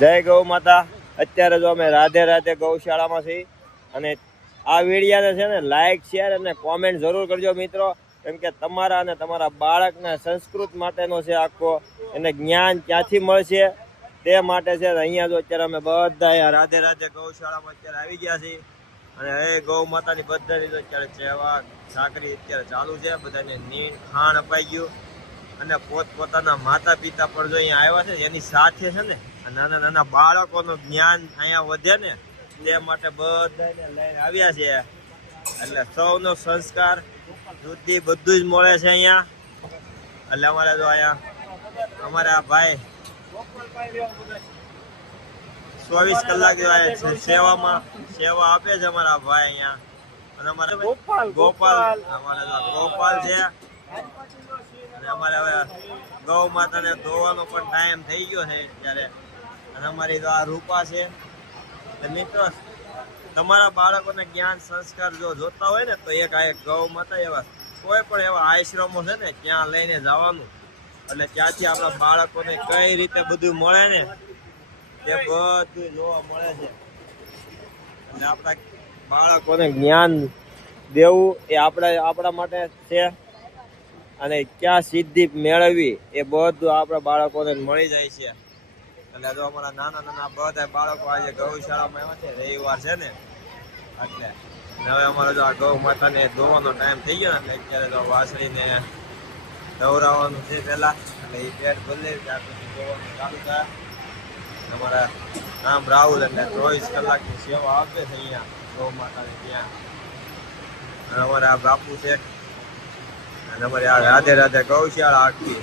જય ગૌ માતા। અત્યારે જો અમે રાધે રાધે ગૌશાળામાં છીએ અને આ વિડીયાને છે ને લાઈક શેર અને કોમેન્ટ જરૂર કરજો મિત્રો, કેમ કે તમારા અને તમારા બાળકના સંસ્કૃત માટેનો છે આખો એને જ્ઞાન ક્યાંથી મળશે તે માટે છે। અહીંયા જો અત્યારે અમે બધા રાધે રાધે ગૌશાળામાં અત્યારે આવી ગયા છીએ અને એ ગૌ માતાની બધાની તો અત્યારે સેવા સાકરી અત્યારે ચાલુ છે, બધાને ખાણ અપાઈ ગયું અને પોતપોતાના માતા પિતા પણ જો અહીંયા આવ્યા છે એની સાથે છે ને નાના નાના બાળકોનું જ્ઞાન અહીંયા વધે ને તે માટે બધાને લઈને આવ્યા છે। એટલે સૌનો સંસ્કાર શુદ્ધિ બધું જ મળે છે અહીંયા। એટલે અમારે જો અહીંયા અમારા ભાઈ 24 કલાક સેવામાં સેવા આપે છે અમારા ભાઈ અહીંયા। અને અમારે ગોપાલ અમારે ગોપાલ છે અને અમારે હવે ગૌ માતાને ધોવાનો પણ ટાઈમ થઈ ગયો છે ત્યારે। અને અમારી તો આ રૂપા છે। મિત્રો તમારા બાળકોને જ્ઞાન સંસ્કાર જો જોતા હોય ને તો એક આ ગૌ માતા એવા કોઈ પણ એવા આશ્રમો છે ને ત્યાં લઈને જવાનું, એટલે ત્યાંથી આપણા બાળકોને કઈ રીતે બધું મળે ને તે બધું જોવા મળે છે। એટલે આપણા બાળકોને જ્ઞાન દેવું એ આપણા માટે છે અને ક્યાં સિદ્ધિ મેળવવી એ બધું આપણા બાળકોને મળી જાય છે। એટલે જો અમારા નાના નાના બધા બાળકો આજે ગૌશાળામાં આવ્યા છે, રવિવાર છે ને એટલે હવે અમારે જો આ ગૌ માતાને ધોવાનો ટાઈમ થઈ ગયો ને એટલે અત્યારે તો વાસળીને દવરાવવાનું છે પહેલા, એટલે એ પેટ ભલે ત્યાર પછી ધોવાનું ચાલુ થાય। અમારા નામ રાહુલ, એટલે 24 કલાકની સેવા આપે છે અહીંયા ગૌ માતાને ત્યાં। અને અમારે આ બાપુ છે અને અમારે આ રાધે રાધે ગૌશાળા આખી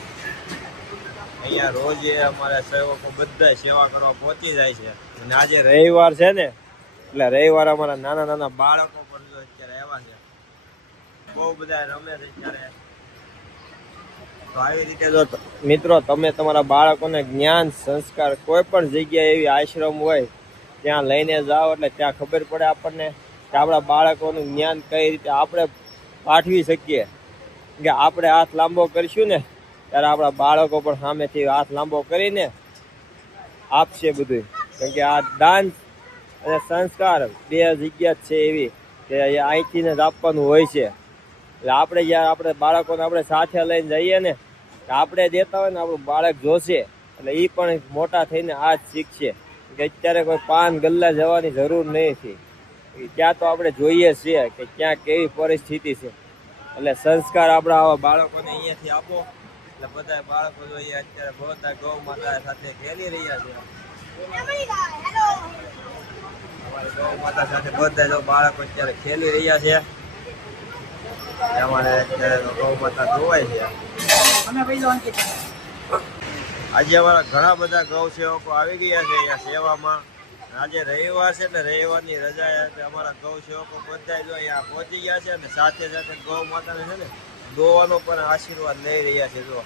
અહીંયા રોજ અમારા સેવકો બધા સેવા કરવા પહોંચી જાય છે। અને આજે રવિવાર છે ને એટલે રવિવાર અમારા નાના નાના બાળકો પણ જો અત્યારે આવ્યા છે, બહુ બધા રમે છે અત્યારે। તો આવી રીતે જો મિત્રો તમે તમારા બાળકોને જ્ઞાન સંસ્કાર કોઈ પણ જગ્યાએ એવી આશ્રમ હોય ત્યાં લઈને જાઓ એટલે ત્યાં ખબર પડે આપણને કે આપણા બાળકોનું જ્ઞાન કઈ રીતે આપણે પાઠવી શકીએ। કે આપણે હાથ લાંબો કરીશું ને ત્યારે આપણા બાળકો પણ સામેથી હાથ લાંબો કરીને આપશે બધું, કેમ કે આ દાન અને સંસ્કાર બે જગ્યા છે એવી કે અહીંથી જ આપવાનું હોય છે। એટલે આપણે જ્યારે આપણે બાળકોને આપણે સાથે લઈને જઈએ ને આપણે દેતા હોય ને આપણું બાળક જોશે એટલે એ પણ મોટા થઈને આ જ શીખશે કે અત્યારે કોઈ પાન ગલ્લા જવાની જરૂર નથી, ત્યાં તો આપણે જોઈએ છીએ કે ક્યાં કેવી પરિસ્થિતિ છે। એટલે સંસ્કાર આપણા આવા બાળકોને અહીંયાથી આપો એટલે બધા બાળકો જોઈએ અત્યારે બધા ગૌ માતા સાથે ખેલી રહ્યા છે। અમારે ગૌ માતા સાથે બધા જો બાળકો અત્યારે ખેલી રહ્યા છે। અમારે અત્યારે ગૌ માતા ધોવાય છે। આજે અમારા ઘણા બધા ગૌ સેવકો આવી ગયા છે અહીંયા સેવામાં। આજે રવિવાર છે ને રવિવારની રજા અમારા ગૌ સેવકો બધા જો અહીંયા પહોંચી ગયા છે અને સાથે સાથે ગૌ માતાને છે ને દોવાનો પણ આશીર્વાદ લઈ રહ્યા છે। જો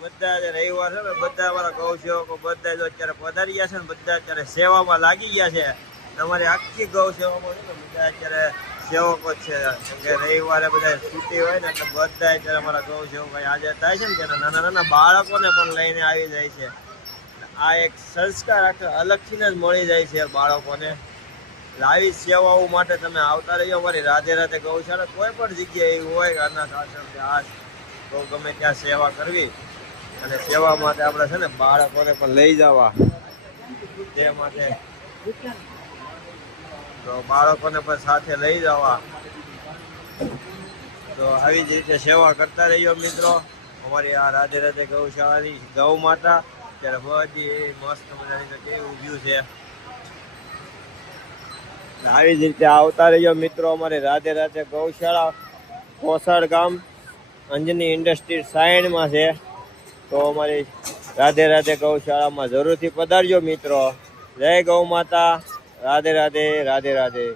બધા રવિવાર છે ને બધા અમારા ગૌ સેવકો બધા જો અત્યારે પધારી ગયા છે ને બધા અત્યારે સેવામાં લાગી ગયા છે। તમારી આખી ગૌ સેવામાં છે ને બધા અત્યારે સેવકો છે, કેમ કે રવિવારે બધા છૂટી હોય ને એટલે બધા અત્યારે અમારા ગૌ સેવકો હાજર થાય છે ને ત્યારે નાના નાના બાળકોને પણ લઈને આવી જાય છે। આ એક સંસ્કાર આખા અલગથી જ મળી જાય છે બાળકોને। આવી સેવાઓ માટે તમે આવતા રહીઓ અમારી રાધે રાધે ગૌશાળા। કોઈ પણ જગ્યાએ એવું હોય કે અનાથ આશ્રમ કે આ તો ગમે ત્યાં સેવા કરવી અને સેવા માટે આપણે છે ને બાળકોને પણ લઈ જવા તે માટે તો બાળકોને પણ સાથે લઈ જવા। તો આવી જ રીતે સેવા કરતા રહીયો મિત્રો। અમારી આ રાધે રાધે ગૌશાળાની ગૌ માતા અત્યારે બધી મસ્ત મજાની તો કેવું વ્યૂ છે। આવી જ રીતે આવતા રહીયો મિત્રો અમારી રાધે રાધે ગૌશાળા કોસાડ ગામ અંજની ઇન્ડસ્ટ્રી સાઈડમાં છે। તો અમારી રાધે રાધે ગૌશાળામાં જરૂરથી પધારજો મિત્રો। જય ગૌ માતા, રાધે રાધે, રાધે રાધે।